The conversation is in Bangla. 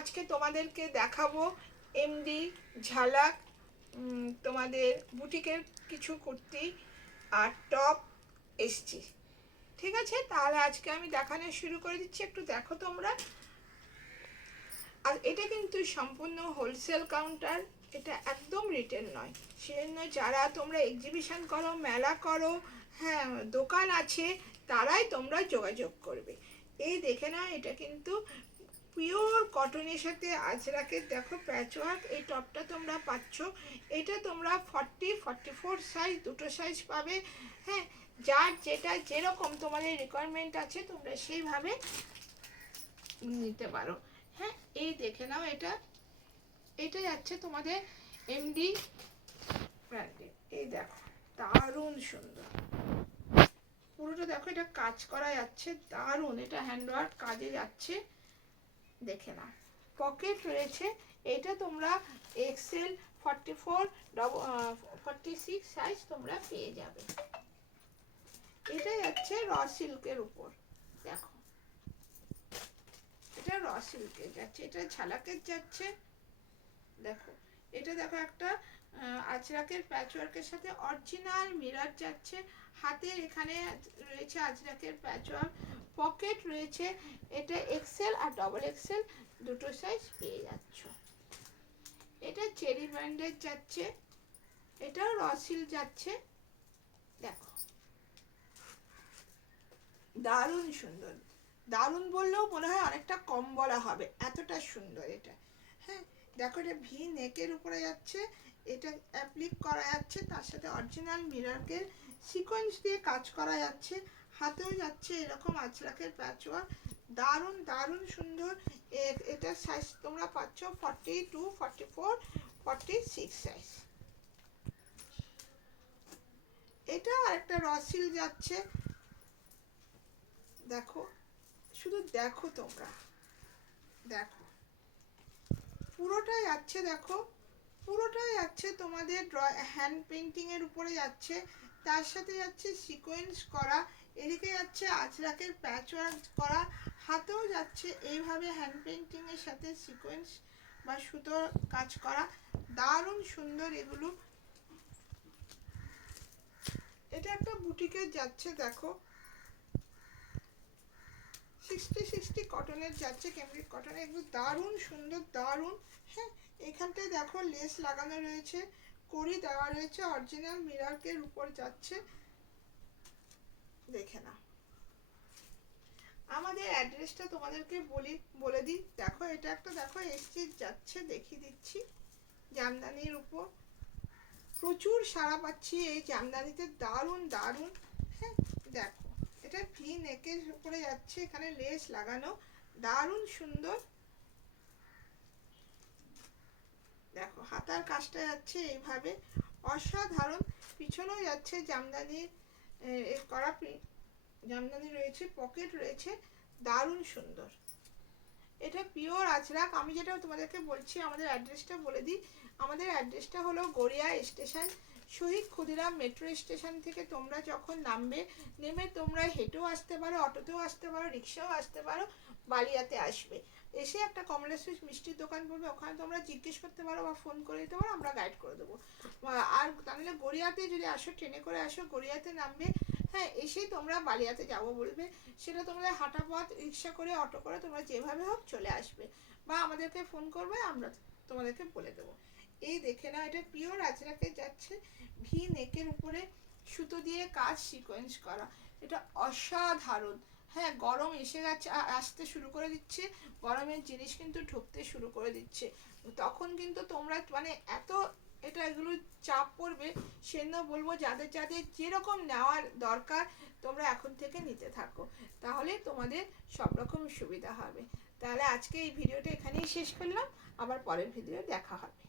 আজকে তোমাদেরকে দেখাবো এমডি ঝালাক তোমাদের বুটিকের কিছু কুর্তি আর টপ এসছি। ঠিক আছে, তাহলে আজকে আমি দেখানো শুরু করে দিচ্ছি, একটু দেখো তোমরা। আর এটা কিন্তু সম্পূর্ণ হোলসেল কাউন্টার, এটা একদম রিটেল নয়। সেজন্য যারা তোমরা এক্সিবিশন করো, মেলা করো, হ্যাঁ দোকান আছে, তারাই তোমরা যোগাযোগ করবে। এই দেখে নাও, এটা কিন্তু পিওর কটনের সাথে আজরাকের দেখো প্যাচওয়ার্ক। এই টপটা তোমরা পাচ্ছ, এটা তোমরা 40-44 সাইজ, দুটো সাইজ পাবে। হ্যাঁ, যার যেটা যেরকম তোমাদের রিকোয়ারমেন্ট আছে তোমরা সেইভাবে নিতে পারো। হ্যাঁ, এই দেখে নাও, এটা এটা যাচ্ছে তোমাদের এমডি ব্র্যান্ডে। এই দেখো, দারুণ সুন্দর, পুরোটা দেখো, এটা কাজ করা যাচ্ছে, দারুণ, এটা হ্যান্ডওয়ার্ক কাজে যাচ্ছে, দেখে নাও। পকেট রয়েছে, এটা তোমরা এক্সেল 44 46 সাইজ তোমরা পেয়ে যাবে। এটা যাচ্ছে র সিল্কের উপর, দেখো এটা র সিল্কের যাচ্ছে, এটা ঝালাকের যাচ্ছে। দেখো এটা দেখো, একটা আজরাকের প্যাচওয়ার্কের সাথে অরিজিনাল মিরর যাচ্ছে। হাতের এখানে রয়েছে আজরাকের প্যাচওয়ার্ক, পকেট রয়েছে। এটা এক্সেল আর ডবল এক্সেল দুটো সাইজ পেয়ে যাচ্ছ। এটা চেরি ব্র্যান্ডের যাচ্ছে, এটাও রসিল যাচ্ছে। দেখো দারুণ সুন্দর, দারুণ বললেও মনে হয় অনেকটা কম বলা হবে, এতটা সুন্দর এটা। হ্যাঁ দেখো, এটা ভি নেকের উপরে যাচ্ছে, এটা অ্যাপ্লিক করা যাচ্ছে, তার সাথে অরিজিনাল মিররকে সিকোয়েন্স দিয়ে কাজ করা যাচ্ছে। হাতেও যাচ্ছে এরকম আজরাকের প্যাচওয়ার্ক, দারুণ দারুণ সুন্দর। এটার সাইজ তোমরা পাচ্ছ 42, 44, 46 সাইজ। এটা আরেকটা রসিল যাচ্ছে, দেখো শুধু দেখো তোমরা, দেখো পুরোটাই যাচ্ছে, দেখো পুরোটাই যাচ্ছে তোমাদের হ্যান্ড পেন্টিং এর উপরে যাচ্ছে, তার সাথে যাচ্ছে সিকোয়েন্স করা, এদিকে যাচ্ছে আজরাকের প্যাচওয়ার্ক করা, হাতেও যাচ্ছে এইভাবে হ্যান্ড পেন্টিং এর সাথে সিকোয়েন্স বা সুতোর কাজ করা, দারুণ সুন্দর এগুলো। এটা একটা বুটিকের যাচ্ছে, দেখো 60-60 কটনের যাচ্ছে, ক্যামব্রিক কটনের, এগুলো দারুণ সুন্দর, দারুণ। হ্যাঁ, এখানটায় দেখো লেস লাগানো রয়েছে, কড়ি দেওয়া রয়েছে, অরিজিনাল মিররকের উপর যাচ্ছে, দেখে না। আমাদের অ্যাড্রেসটা তোমাদেরকে বলে দিই, দেখো এটা একটা দেখো এসছি যাচ্ছে, দেখিয়ে দিচ্ছি, জামদানির উপর প্রচুর সাড়া পাচ্ছি এই জামদানিতে, দারুণ দারুণ। হ্যাঁ দেখো, এটা ভি নেকের উপরে যাচ্ছে, এখানে লেস লাগানো, দারুণ সুন্দর। দেখো হাতার কাজটা যাচ্ছে এইভাবে, অসাধারণ। পিছনেও যাচ্ছে জামদানির করা, জামদানি রয়েছে, পকেট রয়েছে, দারুণ সুন্দর। এটা পিওর আজরাক। আমি যেটা তোমাদেরকে বলছি, আমাদের অ্যাড্রেসটা বলে দিই। আমাদের অ্যাড্রেসটা হলো গড়িয়া স্টেশন, শহীদ ক্ষুদিরাম মেট্রো স্টেশন থেকে তোমরা যখন নামবে, নেমে তোমরা হেঁটেও আসতে পারো, অটোতেও আসতে পারো, রিক্সাও আসতে পারো, বালিয়াতে আসবে। এসে একটা কমলা সুইচ মিষ্টির দোকান পড়বে, ওখানে তোমরা জিজ্ঞেস করতে পারো বা ফোন করে দিতে পারো, আমরা গাইড করে দেবো। আর তাহলে গড়িয়াতে যদি আসো, ট্রেনে করে আসো, গড়িয়াতে নামবে, হ্যাঁ এসেই তোমরা বালিয়াতে যাবো বলবে, সেটা তোমাদের হাঁটা পথ, রিক্সা করে, অটো করে, তোমরা যেভাবে হোক চলে আসবে, বা আমাদেরকে ফোন করবে, আমরা তোমাদেরকে বলে দেবো। এই দেখে না, এটা পিওর আজরাকে যাচ্ছে, ভি নেকের উপরে সুতো দিয়ে কাজ সিকোয়েন্স করা, এটা অসাধারণ। হ্যাঁ, গরম এসে গেছে, আসতে শুরু করে দিচ্ছে, গরমের জিনিস কিন্তু ঢুকতে শুরু করে দিচ্ছে, তখন কিন্তু তোমরা মানে এত এটা এগুলো চাপ পড়বে, সেজন্য বলবো যাদের যাদের যেরকম নেওয়ার দরকার তোমরা এখন থেকে নিতে থাকো, তাহলে তোমাদের সব রকম সুবিধা হবে। তাহলে আজকে এই ভিডিওটা এখানেই শেষ করলাম, আবার পরের ভিডিও দেখা হবে।